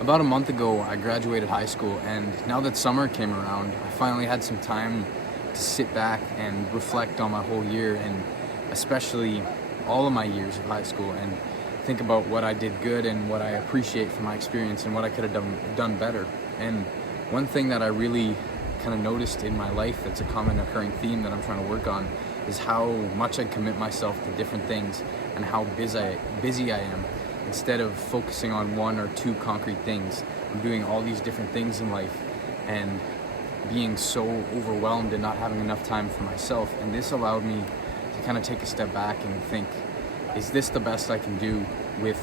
About a month ago, I graduated high school, and now that summer came around, I finally had some time to sit back and reflect on my whole year, and especially all of my years of high school, and think about what I did good and what I appreciate from my experience and what I could have done better. And one thing that I really kind of noticed in my life that's a common occurring theme that I'm trying to work on is how much I commit myself to different things and how busy I am. Instead of focusing on one or two concrete things, I'm doing all these different things in life and being so overwhelmed and not having enough time for myself. And this allowed me to kind of take a step back and think, is this the best I can do with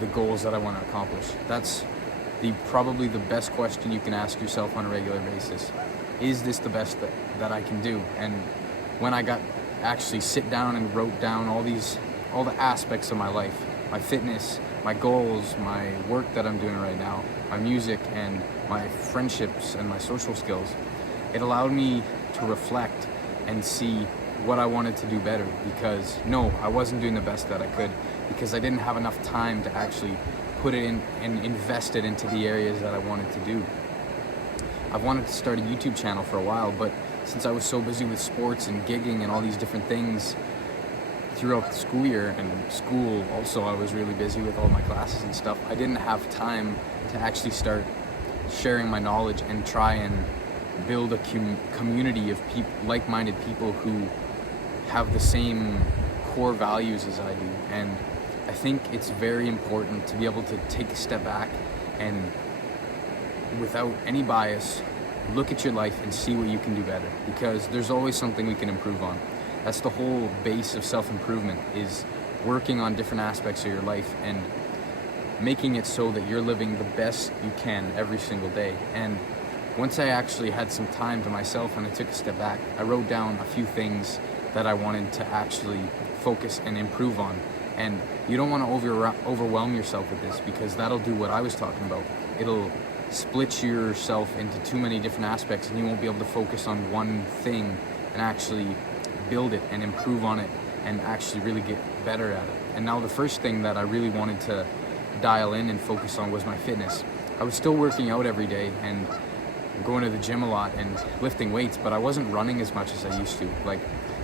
the goals that I want to accomplish? That's probably the best question you can ask yourself on a regular basis. Is this the best that I can do? And when I got actually sit down and wrote down all the aspects of my life, my fitness, my goals, my work that I'm doing right now, my music and my friendships and my social skills, it allowed me to reflect and see what I wanted to do better, because no, I wasn't doing the best that I could because I didn't have enough time to actually put it in and invest it into the areas that I wanted to do. I've wanted to start a YouTube channel for a while, but since I was so busy with sports and gigging and all these different things throughout the school year, and school also, I was really busy with all my classes and stuff, I didn't have time to actually start sharing my knowledge and try and build a community of like-minded people who have the same core values as I do. And I think it's very important to be able to take a step back and, without any bias, look at your life and see what you can do better, because there's always something we can improve on. That's the whole base of self-improvement, is working on different aspects of your life and making it so that you're living the best you can every single day. And once I actually had some time to myself and I took a step back, I wrote down a few things that I wanted to actually focus and improve on. And you don't want to overwhelm yourself with this, because that'll do what I was talking about. It'll split yourself into too many different aspects and you won't be able to focus on one thing and actually build it and improve on it and actually really get better at it. And now the first thing that I really wanted to dial in and focus on was my fitness. I was still working out every day and going to the gym a lot and lifting weights, but I wasn't running as much as I used to. Like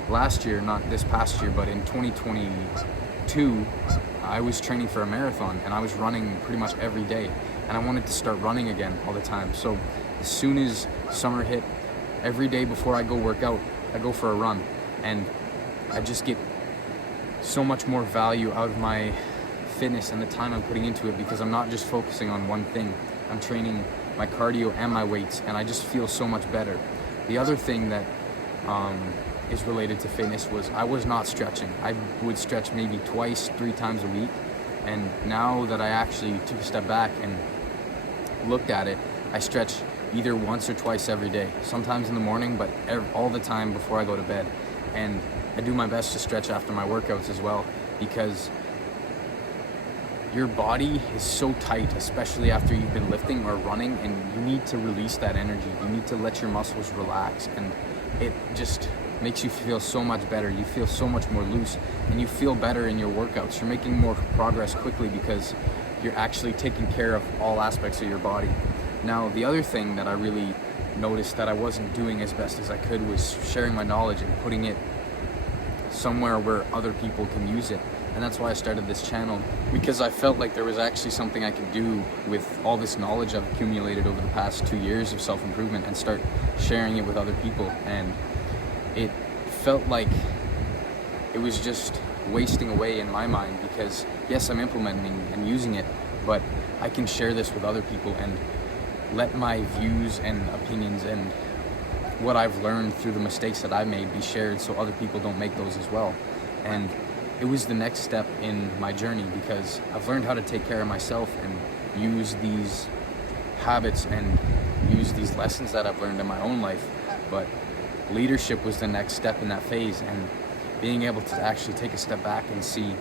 last year, not this past year, but in 2022, I was training for a marathon and I was running pretty much every day, and I wanted to start running again all the time. So as soon as summer hit, every day before I go work out, I go for a run, and I just get so much more value out of my fitness and the time I'm putting into it, because I'm not just focusing on one thing. I'm training my cardio and my weights, and I just feel so much better. The other thing that is related to fitness was I was not stretching. I would stretch maybe 2-3 times a week, and now that I actually took a step back and looked at it, I stretch either once or twice every day, sometimes in the morning, but all the time before I go to bed. And I do my best to stretch after my workouts as well, because your body is so tight, especially after you've been lifting or running, and you need to release that energy. You need to let your muscles relax, and it just makes you feel so much better. You feel so much more loose, and you feel better in your workouts. You're making more progress quickly because you're actually taking care of all aspects of your body. Now, the other thing that I really noticed that I wasn't doing as best as I could was sharing my knowledge and putting it somewhere where other people can use it. And that's why I started this channel, because I felt like there was actually something I could do with all this knowledge I've accumulated over the past 2 years of self-improvement and start sharing it with other people. And it felt like it was just wasting away in my mind, because yes, I'm implementing and using it, but I can share this with other people and let my views and opinions and what I've learned through the mistakes that I made be shared, so other people don't make those as well. And it was the next step in my journey, because I've learned how to take care of myself and use these habits and use these lessons that I've learned in my own life. But leadership was the next step in that phase, and being able to actually take a step back and see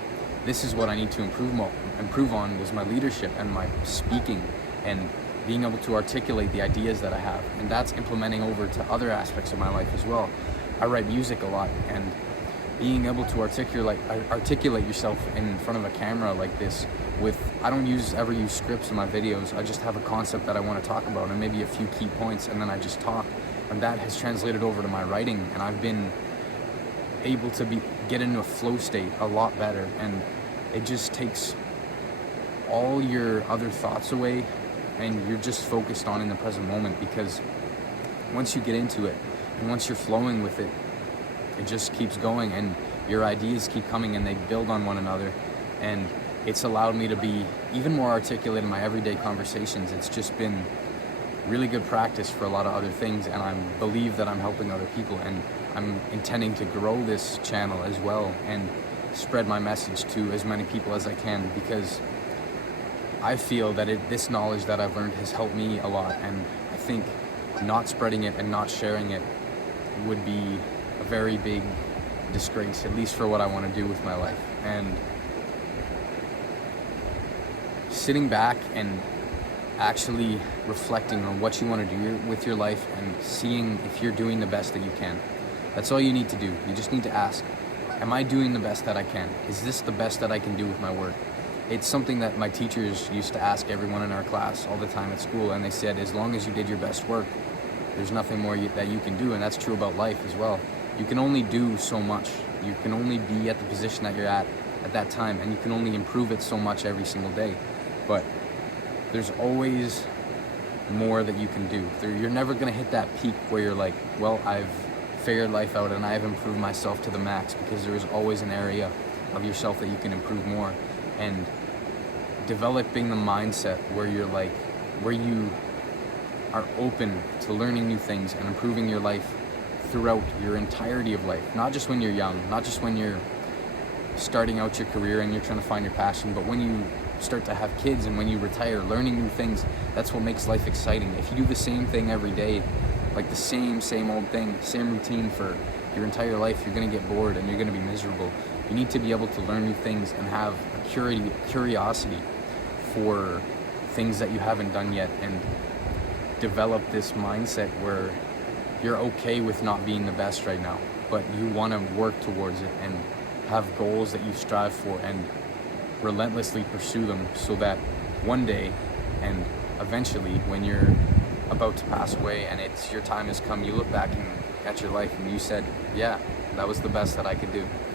this is what I need to improve on was my leadership and my speaking, and being able to articulate the ideas that I have, and that's implementing over to other aspects of my life as well. I write music a lot, and being able to articulate yourself in front of a camera like this I don't ever use scripts in my videos. I just have a concept that I want to talk about and maybe a few key points, and then I just talk. And that has translated over to my writing, and I've been able to get into a flow state a lot better, and it just takes all your other thoughts away, and you're just focused on in the present moment, because once you get into it and once you're flowing with it, it just keeps going, and your ideas keep coming and they build on one another. And it's allowed me to be even more articulate in my everyday conversations. It's just been really good practice for a lot of other things, and I believe that I'm helping other people, and I'm intending to grow this channel as well and spread my message to as many people as I can, because I feel that this knowledge that I've learned has helped me a lot, and I think not spreading it and not sharing it would be a very big disgrace, at least for what I want to do with my life. And sitting back and actually reflecting on what you want to do with your life and seeing if you're doing the best that you can. That's all you need to do. You just need to ask, am I doing the best that I can? Is this the best that I can do with my work? It's something that my teachers used to ask everyone in our class all the time at school, and they said, as long as you did your best work, there's nothing more that you can do. And that's true about life as well. You can only do so much. You can only be at the position that you're at that time, and you can only improve it so much every single day. But there's always more that you can do. You're never gonna hit that peak where you're like, well, I've figured life out and I've improved myself to the max, because there is always an area of yourself that you can improve more. And developing the mindset where you are open to learning new things and improving your life throughout your entirety of life, not just when you're young, not just when you're starting out your career and you're trying to find your passion, but when you start to have kids and when you retire, learning new things. That's what makes life exciting. If you do the same thing every day, like the same old thing, same routine for your entire life, you're gonna get bored and you're gonna be miserable. You need to be able to learn new things and have a curiosity for things that you haven't done yet, and develop this mindset where you're okay with not being the best right now, but you want to work towards it and have goals that you strive for and relentlessly pursue them, so that one day and eventually when you're about to pass away and your time has come, you look back at your life and you said, yeah, that was the best that I could do.